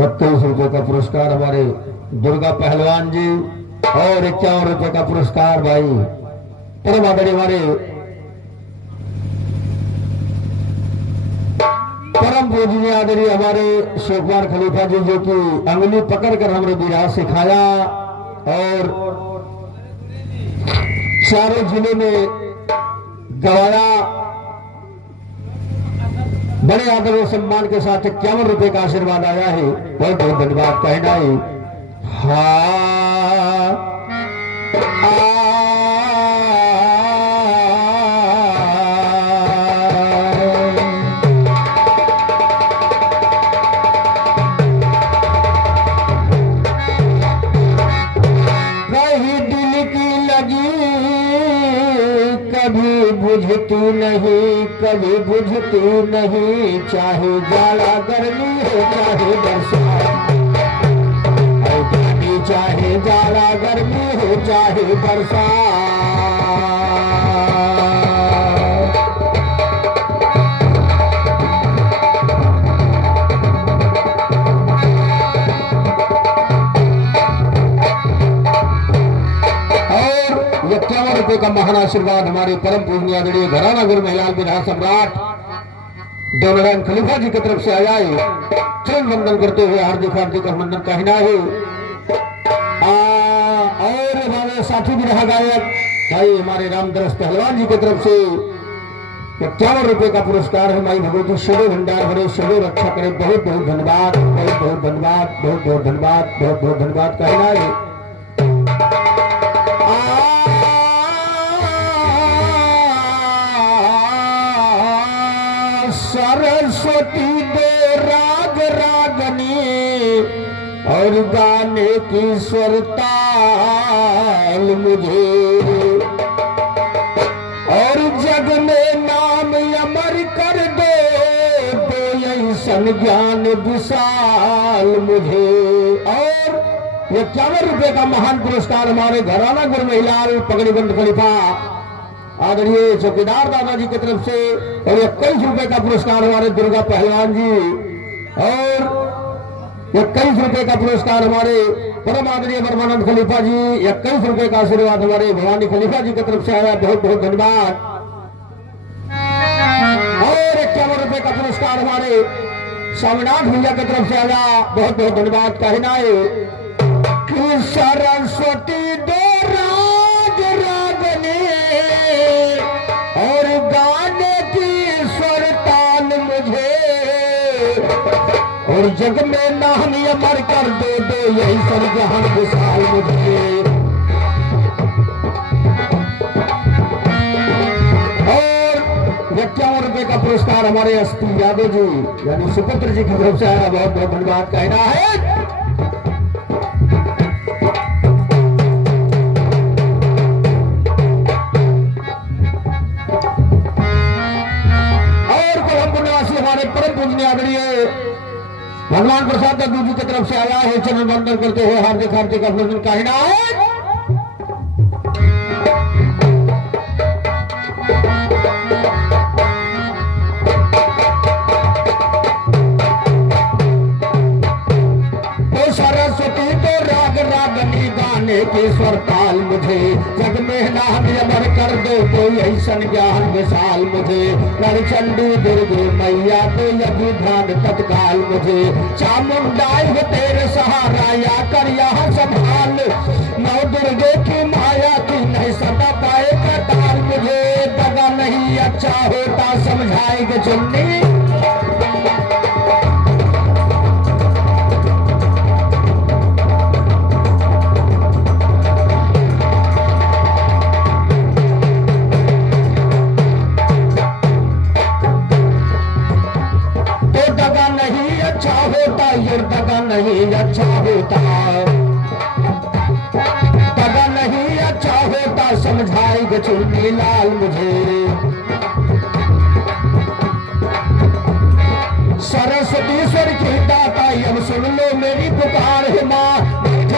₹31 का पुरस्कार हमारे दुर्गा पहलवान जी और ₹51 का पुरस्कार भाई परम आदरणीय हमारे परम पूजनीय आदरणीय हमारे शिवकुमार खलीफा जी जो कि अंगुली पकड़कर हमने विराज सिखाया और चारों जिले में गवाया। बड़े आदर और सम्मान के साथ ₹51 का आशीर्वाद आया है। बहुत बहुत धन्यवाद कहना है। कहीं दिल की लगी कभी बुझती नहीं, कभी बुझती नहीं, चाहे जाड़ा गर्मी हो चाहे बरसात, चाहे जाड़ा गर्मी हो चाहे बरसात। ₹51 का महान आशीर्वाद हमारे परम पूजनीय आदरणीय घराना गुरु महिलाल विधान सम्राट देवनारायण खलीफा जी की तरफ से आया है। चरण वंदन करते हुए हार्दिक हार्दिक अभिनंदन कहना है। और हमारे साथी भी रहा गायक भाई हमारे रामदरस पहलवान जी की तरफ से ₹51 का पुरस्कार है। माई भगवती शरीर भंडार भरे शरीर रक्षा करे। बहुत बहुत धन्यवाद, बहुत बहुत धन्यवाद, बहुत बहुत धन्यवाद, बहुत बहुत धन्यवाद कहना है। सरस्वती दे राग रागनी और गाने की स्वरताल मुझे, और जग में नाम अमर कर दो ऐसन ज्ञान विशाल मुझे। और ₹51 का महान पुरस्कार हमारे घराना गुरु महिलाल पगड़ीबंद खलीफा आदरणीय चौकीदार दादाजी की तरफ से, और ₹21 का पुरस्कार हमारे दुर्गा पहलवान जी, और ₹21 का पुरस्कार हमारे परम आदरणीय परमानंद खलीफा जी। ₹21 का आशीर्वाद हमारे भवानी खलीफा जी की तरफ से आया। बहुत बहुत धन्यवाद। और ₹51 का पुरस्कार हमारे स्वामीनाथ भैया की तरफ से आया। बहुत बहुत धन्यवाद कहना है कि सरस्वती दो राग रागनी और गाने की स्वरताल मुझे, और जग में नाम अमर कर दो यही सरजहां विशाल मुझे। और ₹51 का पुरस्कार हमारे एसपी यादव जी यानी सुपुत्र जी की तरफ से आया। बहुत बहुत धन्यवाद कहना है। परम पूजनीय आदरणीय भगवान प्रसाद दादू जी की तरफ से आया है। चरण वंदन करते हुए हार्दिक हार्दिक अभिनंदन कहना है। सरस्वती तो राग रागनी गाने के स्वरताल मुझे, जग में नाम अमर कर दो कोई ऐसन ज्ञान विशाल मुझे। चंडी दुर्गे मैया तो यदि ध्यान तत्काल मुझे, चामुंडाई हो तेरे सहारा या कर यहाँ संभाल, नौ दुर्गे की माया की नहीं सता पाए कताल मुझे। दगा नहीं अच्छा होता समझाएंगे चुन्नी, नहीं अच्छा होता, तब नहीं अच्छा होता, समझाएगा चुन्नी लाल मुझे। सरस्वती स्वर की दाता अब सुन लो मेरी पुकार है माँ,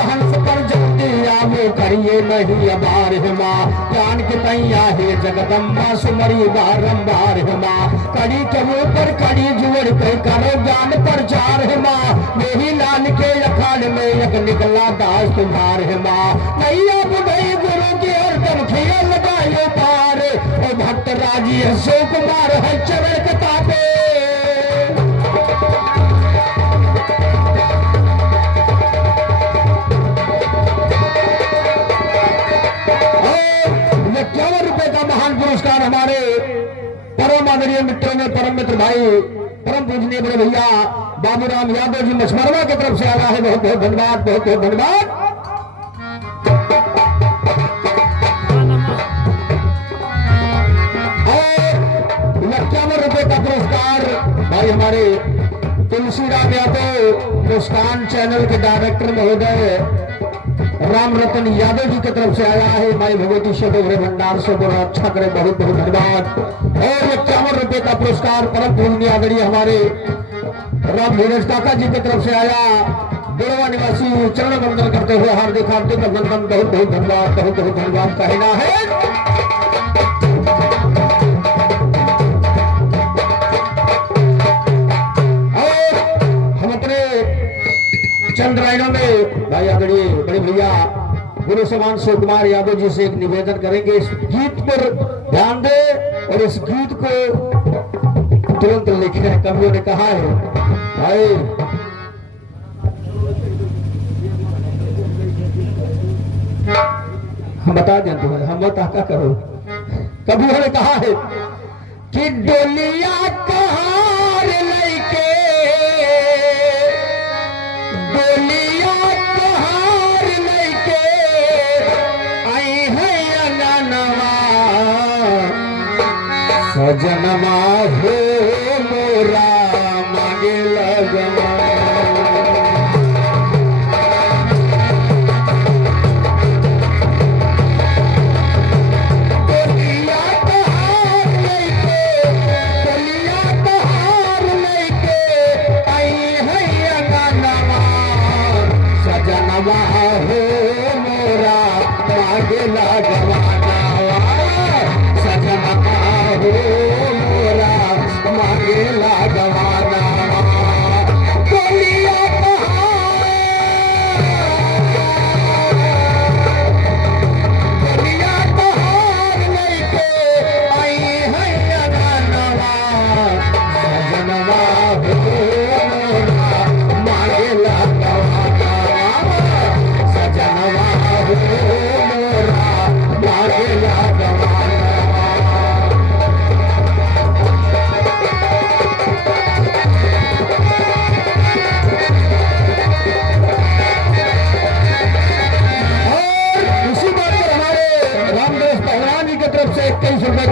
हंस पर जल्दी आवो करिए नहीं अबार है माँ। ज्ञान की तैया है जगदम्बा सुमरी बारंबार है माँ, कड़ी के ऊपर कड़ी जुड़ के करो ज्ञान प्रचार है माँ। मेरी लाल के अखाड़ में एक निकला दास तुम्हार है माँ, नैया बुढ़ई गुरु की हरदम खिया लगाए पार, ओ भक्त राजी है सो कुमार है चरण कतापे। पुरस्कार हमारे परम आदरणीय मित्रों में परम मित्र भाई परम पूजनीय बड़े भैया बाबूराम यादव जी मछमरवा की तरफ से आया है, बहुत बहुत धन्यवाद, बहुत बहुत धन्यवाद। और 51 रुपए का पुरस्कार भाई हमारे तुलसीराम यादव मुस्कान चैनल के डायरेक्टर महोदय राम रतन यादव जी की तरफ से आया है। माई भगवती शोभे भंडार से बड़ा अच्छा करे, बहुत बहुत धन्यवाद। और 51 रुपए का पुरस्कार परम पूजनीय आदरणीय हमारे राम धीरज काका जी की तरफ से आया, बुढ़वा निवासी चरण वंदन करते हुए हार्दिक हार्दिक अभिनंदन, बहुत बहुत धन्यवाद, बहुत बहुत धन्यवाद कहना है। चंद्रायणों में भाई आदरणीय बड़े भैया गुरु समान शिव कुमार यादव जी से एक निवेदन करेंगे, इस गीत पर ध्यान दे और इस गीत को तुरंत लिखने कवियों ने कहा है। भाई हम बता दें तुम्हें, हम बता क्या करो, कवियों ने कहा है कि डोलिया कहार लैके डोलिया कहार लैके आई है अननवा, सजनवा हो मोरा मांगे लगवा।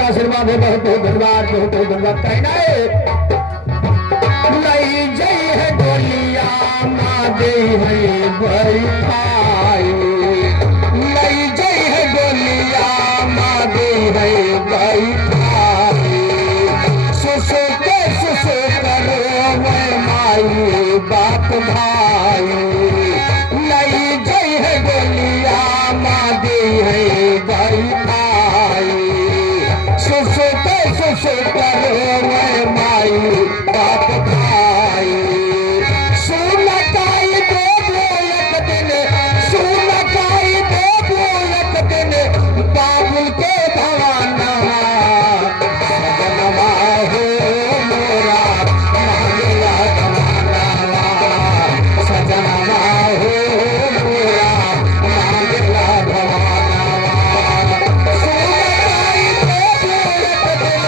आशीर्वाद है, बहुत बहुत धन्यवाद, बहुत बहुत धन्यवाद कहना है। लई जई है डोलिया माँ दे है बैठाई, लई जई है डोलिया माँ दे है बैठाई, सुसु करो मैं माई बाप भाई, लई जई है डोलिया माँ दे है बैठाई, सुसु करो मैं माई बाप भाई, सुनकाई दे बोलक दिन, सुनकाई दे बोलक दिन, बाबुल के भवाना, सजनवा हो मोरा मांगला भवाना, सजनवा हो मोरा मांगला भवाना, सुनकाई दे बोलक दिन।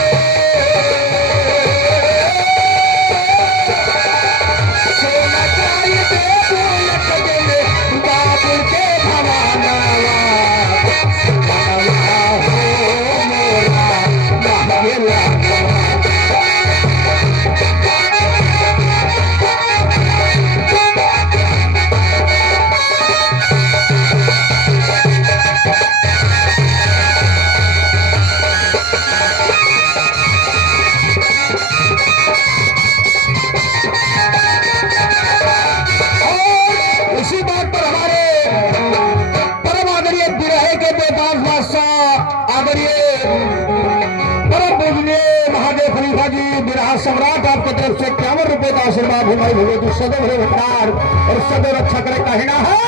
बड़े खलीफा जी बिरहा सम्राट आपकी तरफ से 51 रुपए का आशीर्वाद हमारे भगवती सदैव है भंडार और सदैव रक्षा करे कहना है।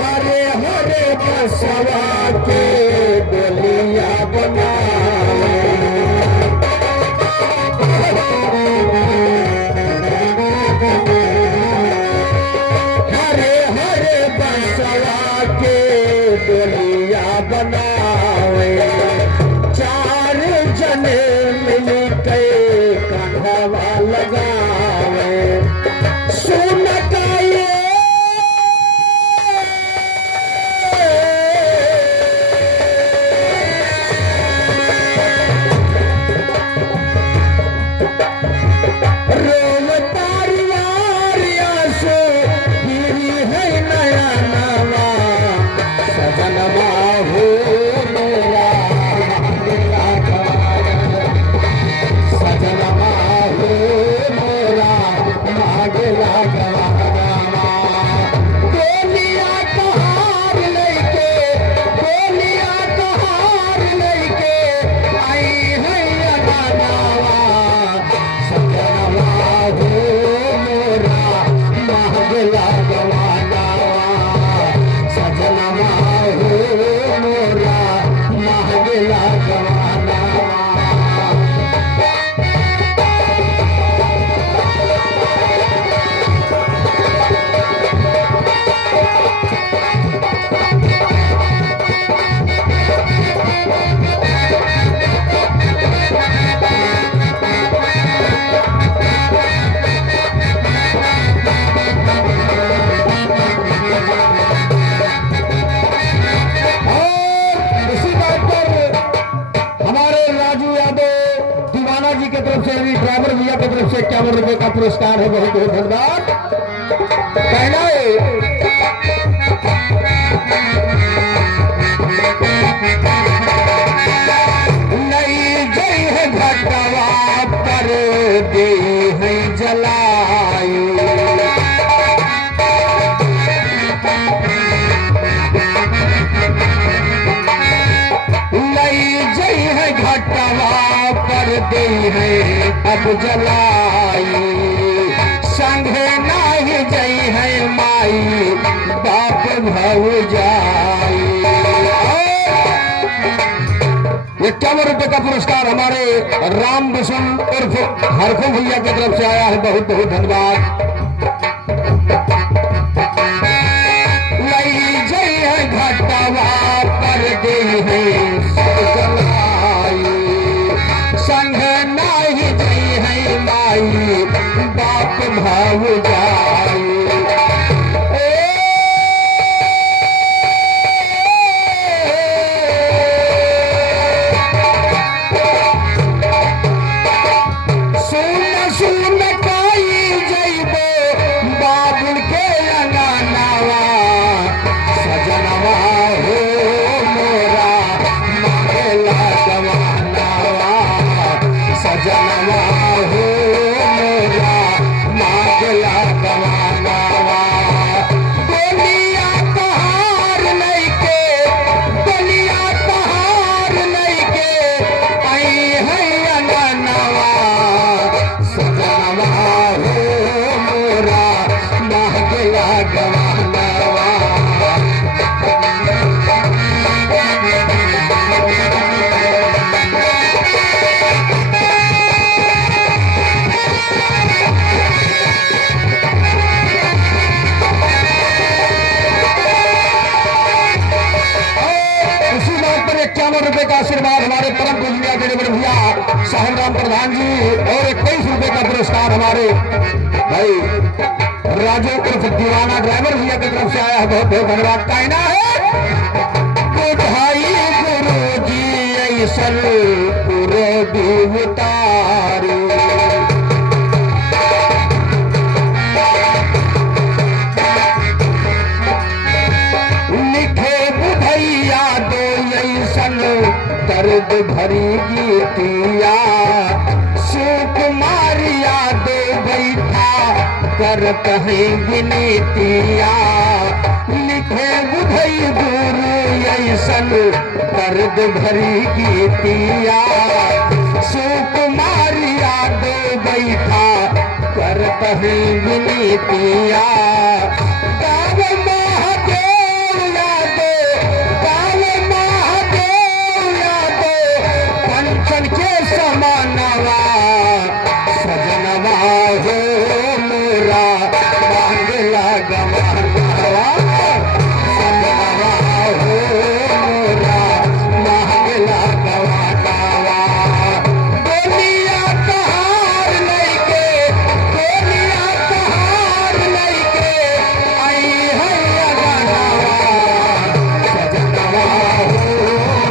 हरे हरे बसवा के डोलिया बनावे हरे हरे बसवा के डोलिया बनावे चार जने मिल के कंधवा लगावे सुन ये ड्राइवर भैया की तरफ से 51 रुपए का पुरस्कार है। बहुत बहुत धन्यवाद। पहला नहीं गई है घटवा पर दे है जलाई घटवा पर दे है अब जलाई संगे नाही जई है माई बाप भव जाई। ये 51 रुपए का पुरस्कार हमारे राम बसुन उर्फ हरखो भैया की तरफ से आया है। बहुत बहुत धन्यवाद। लई जई है घटवा पर दे है संग नाही जई है माई बाप भाव जाई। सुन सुन काई जइबो बाबुल के अंगनावा सजनवा हो मोरा मांगला जवानावा सजनवा हो मोरा मांगला जवानावा बोलिया तहार लइके बोलिया तहार लइके आई है अंगनावा सजनवा हो मोरा मांगला जवानावा। रुपए का आशीर्वाद हमारे परम पूजनीय बड़े बड़े भैया साहब राम प्रधान जी और 21 रुपए का पुरस्कार हमारे भाई राजू उर्फ दीवाना ड्राइवर भैया की तरफ से आया है। बहुत बहुत धन्यवाद। कहना है भाई गुरु जी ऐसल पूरे देवतारू दर्द भरी गीतिया सुकुमारिया दे बैठा कर कहीं गिनीतिया लिखे भई गुरु ऐसन दर्द भरी गीतिया सुकुमारिया दो बैठा करत ही विनीतिया गाव महादेव यादो गाव महादेव यादो पंचन के समानवा सजनवा हो मोरा मांगला गवानवा सजनवा हो मोरा मांगला गवानवा दुनिया कहार लइके दुनिया कहार लइके आई है अगनवा सजनवा हो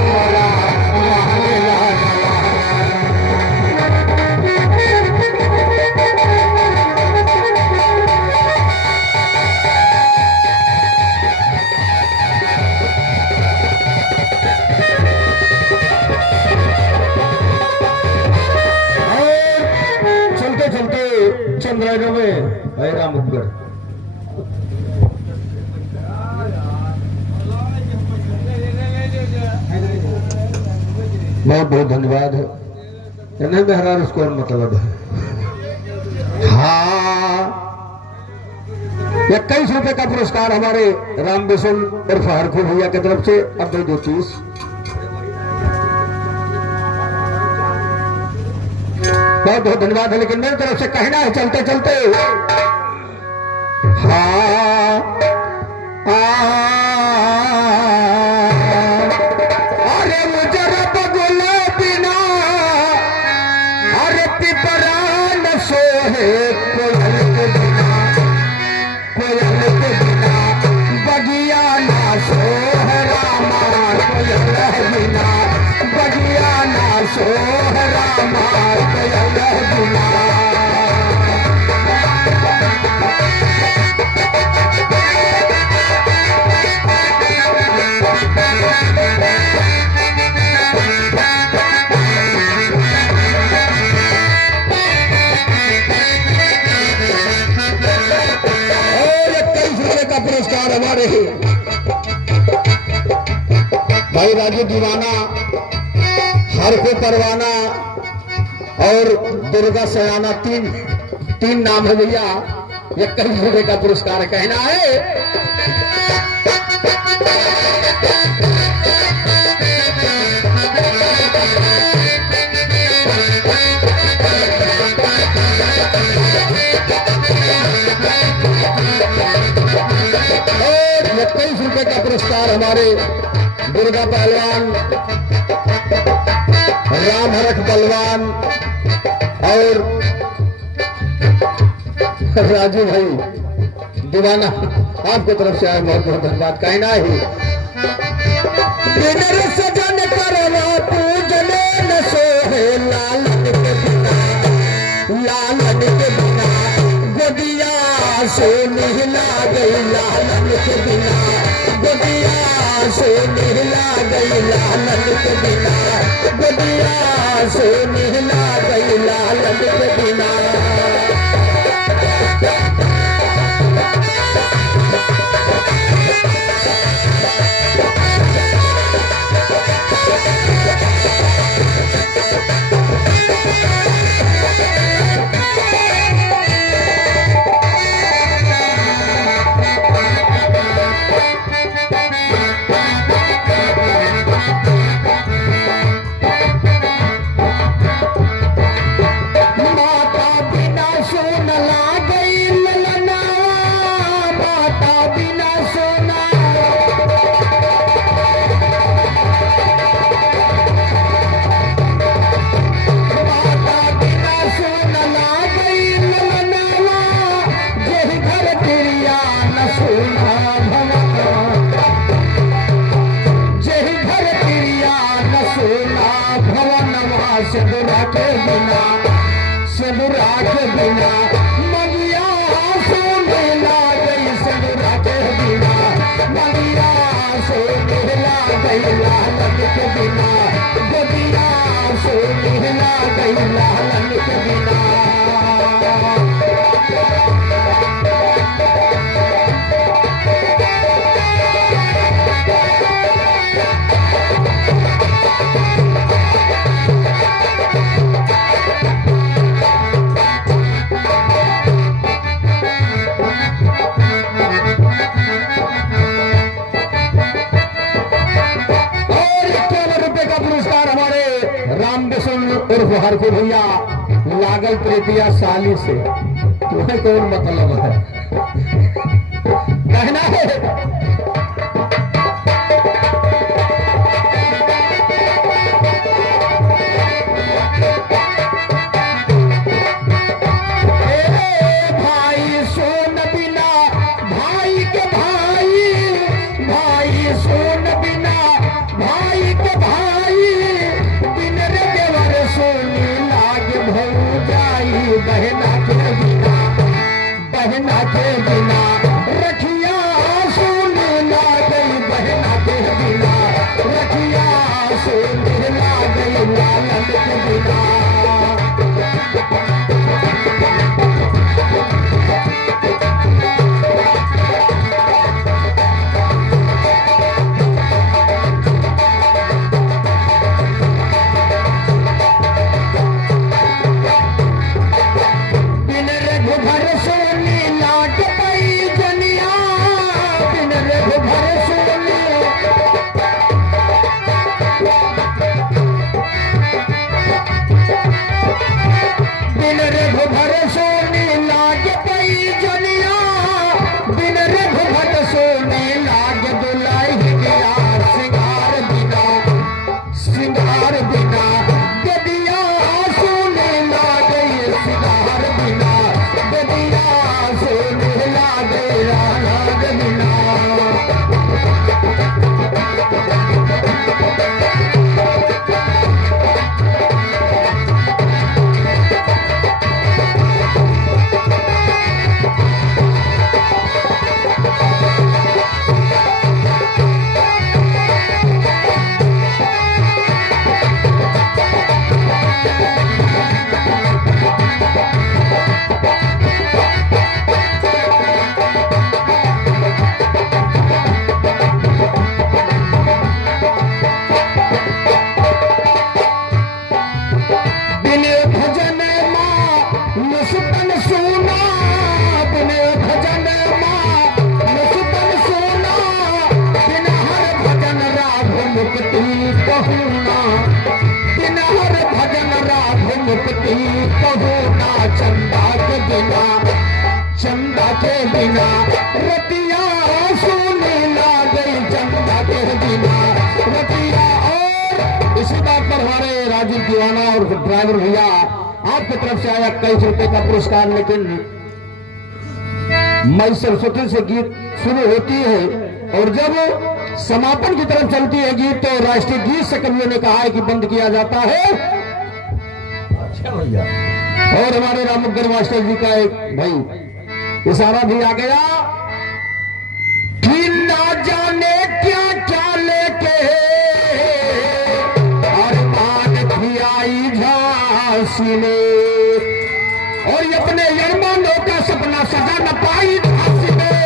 मोरा मांगला चलते चलते चंद्रायन में है रामगढ़ बहुत बहुत धन्यवाद इन्हें मेहरा उसको मतलब है हाँ 21 रुपए का पुरस्कार हमारे राम बिशुल और फहरखुर भैया की तरफ से अब 230 बहुत बहुत धन्यवाद है लेकिन मेरी तरफ से कहना है चलते चलते अरे मुजर बगुल बिना अरे पिपरा न सोहे कोयल के बिना बगिया ना सोह रामा कोयल बिना बगिया ना सोह रामा कोयल बिना पुरस्कार हमारे भाई राजू दीवाना हर को परवाना और दुर्गा सयाना तीन नाम है भैया 21 रुपए का पुरस्कार कहना है और 21 रुपए का पुरस्कार हमारे दुर्गा पहलवान राम हरख पहलवान और राजू भाई दीवाना आपकी तरफ से आए बहुत बहुत धन्यवाद कहना ही सजन करवा पूजने न सोहे लालन के बिना गोदिया से निहला गई लालन के बिना गोदिया से निहला गई लालन के बिना गोदिया से निहला गई लालन के बिना सिंदूरा के बिना मगिया सोने ला गई सिंदूरा के बिना मगिया सोने ला गई लालन के बिना गोदिया सोने ला गई लालन के बिना उर्फ हर को भैया लागल प्रीतिया साली से, तुम्हें कौन मतलब है कहना है। भाई सोन बिना भाई के भाई, भाई सोन बिना भाई के भाई, बिन रे देवर सोनी लाग भऊ जाई, बहना के बिना, बहना के बिना रखिया सोनी लाग, बहना के बिना रखिया सोनी लाग, लालन के बिना। चंदा के बिना, चंदा के बिना रतिया सोने ला गई, चंदा के बिना रतिया। और इसी बात पर हमारे राजीव दीवाना और ड्राइवर भैया आपकी तरफ से आया 21 रुपए का पुरस्कार। लेकिन मई सरस्वती से गीत शुरू होती है और जब समापन की तरफ चलती है गीत, तो राष्ट्रीय गीत से कवियों ने कहा है कि बंद किया जाता है। अच्छा भैया, और हमारे रामगढ़ मास्टर जी का एक भाई इशारा भी आ गया कि ना जाने क्या क्या लेके अरमान की आई झांसी में, और ये अपने अरमानों का सपना सजा न पाई झांसी में।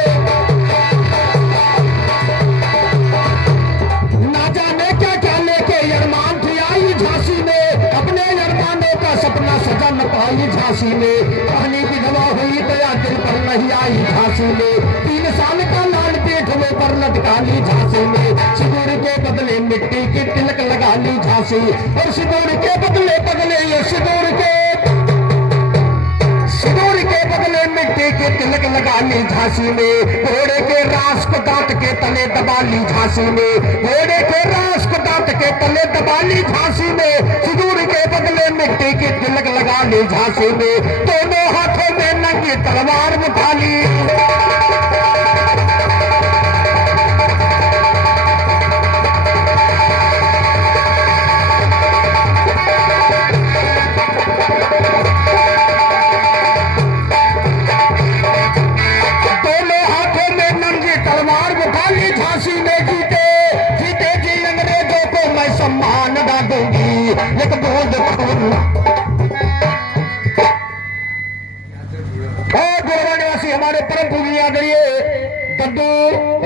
ना जाने क्या क्या लेके अरमान की आई झांसी में, अपने अरमानों का सपना सजा न पाई झांसी में। कहानी की दवा हुई तो या दिल पर नहीं आई झांसी में। 3 साल का लाल पेट में पर लटका ली झांसी में। सिंदूर के बदले मिट्टी की तिलक लगा ली झांसी, और सिंदूर के बदले ये सिंदूर के बदले मिट्टी के तिलक लगा ली झांसी में। घोड़े के रास को दांत के तले दबा ली झांसी में, घोड़े के रास को दांत के तले दबा ली झांसी में। सिंदूर के बदले मिट्टी के तिलक लगा ली झांसी में। दोनों हाथों में नंगी तलवार उठा ली, झांसी में। जीते जीते जी अंग्रेजों को मैं सम्मान ना दूंगी, एक बूंद खून। और गोरवा निवासी हमारे परम पूज्य आदरणीय दद्दू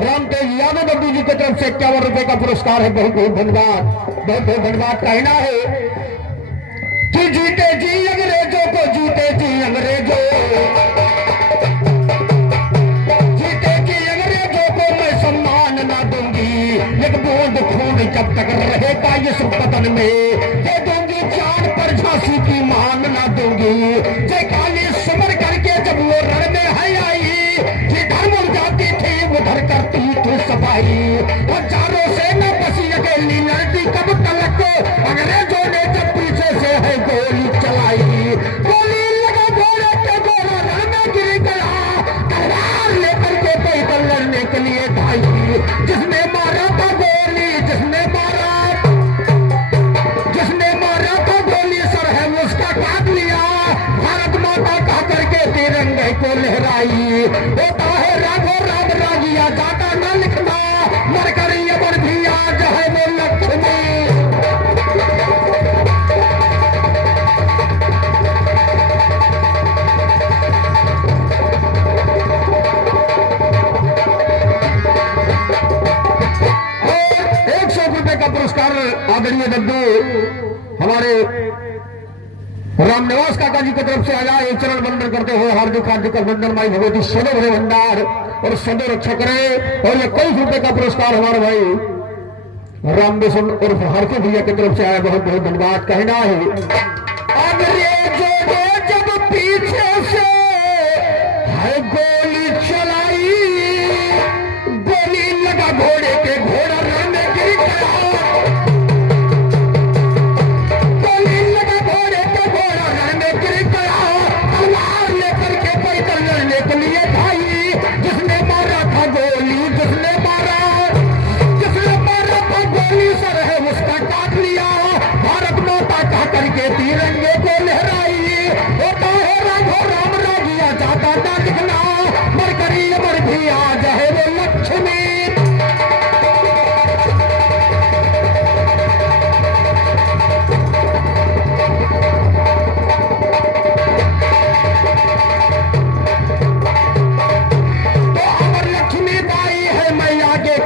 रामतेज यादव दद्दू जी की तरफ से 51 रुपए का पुरस्कार है। बहुत बहुत धन्यवाद, बहुत बहुत धन्यवाद। कहना है कि जीते जी अंग्रेजों को, जीते जी अंग्रेजों, एक बूंद खून जब तक रहेगा इस वतन में, दे दूंगी गोली चार पर झांसी की मान ना दूंगी। जय काली सुमर करके जब वो रण में है आई, जिधर मुड़ जाती थी उधर करती थी सफाई। हजारों से न बसी अकेली लड़ती कब तलक, अंग्रेजों ने जब पीछे से है गोली चलाई। गोली लगा घोड़े के घोड़ा रण में गिर गया, तलवार लेकर के पैदल लड़ने के लिए भाई। जिसने मारा था गोली, जिसने मारा था गोली सर है उसका काट लिया। भारत माता कहा करके तिरंगे को लहराई। होता है राघो राम रागिया जाता न लिखना, मर कर ये मर भी आज है वो लक्ष्मी। का पुरस्कार आदरणीय दद्दू हमारे रामनिवास काका जी की तरफ से आया। एक चरण वंदन करते हुए हार्दिक हार्दिक अभिनंदन। माई भगवती सदो भरे भंडार और सदो रक्षा करे। और ये कई रुपए का पुरस्कार हमारे भाई राम बेसन और हरके भैया की तरफ से आया। बहुत बहुत धन्यवाद। कहना है अंग्रेजों ने जब पीछे से है गोली चलाई, गोली लगा घोड़े के घोड़ा रण में गिर गया। गोली लगा घोड़े के घोड़ा रण में गिर गया, तलवार लेकर के पैदल लड़ने के लिए भाई। जिसने मारा था गोली, जिसने मारा था गोली सर है उसका काट लिया। भारत माता कहा करके तिरंगे को लहराई। होता है राघो राम रागिया जाता ना दिखना, मर करी मर भी आज है वो लक्ष्मी। अमर लक्ष्मी बाई है मैया आगे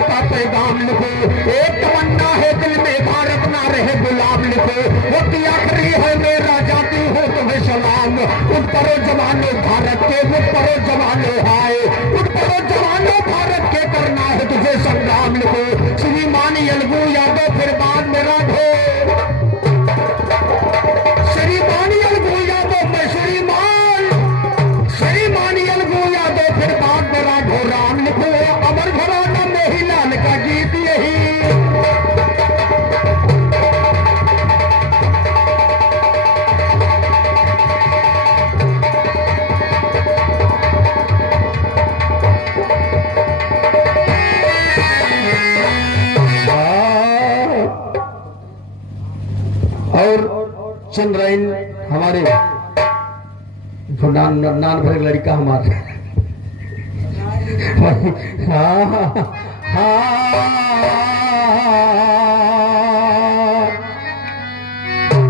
का पैगाम लिखो। एक तमन्ना है दिल में भारत ना रहे गुलाम लिखो। होती आखिरी है मेरा जाती हो तुम्हें सलाम। उठ पड़ो जवानों भारत के, उठ पड़ो जवानों हाय, उठ पड़ो जवानों भारत के, करना है तुझे संग्राम लिखो। श्रीमान यलगू यादव फिर बाद में राघो, श्रीमान यलगू यादव में श्रीमान यलगू यादव फिर बाद में राघो राम लिखो। अमर घराना में ही लाल का गीत यही। और चंद्रायन हमारे नान भरे लड़का हमारे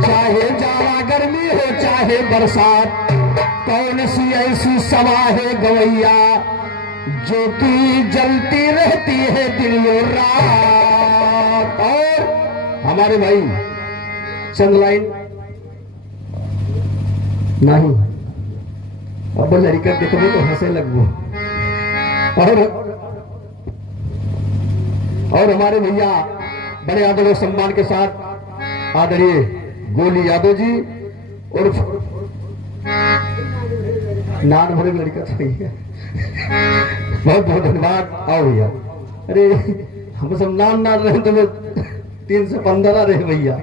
चाहे जाड़ा गर्मी हो चाहे बरसात, कौन सी ऐसी सवा है गवैया जो कि जलती रहती है दिन और रात। और हमारे भाई चंद्रलाइन नहीं अब लड़का देखने तो हंसे लगो। और हमारे भैया बड़े आदर और सम्मान के साथ आदरणीय गोली यादव जी और नान भरे लड़का सही है। बहुत बहुत धन्यवाद। आओ भैया, अरे हम सब नान रहे तो 315 रहे भैया।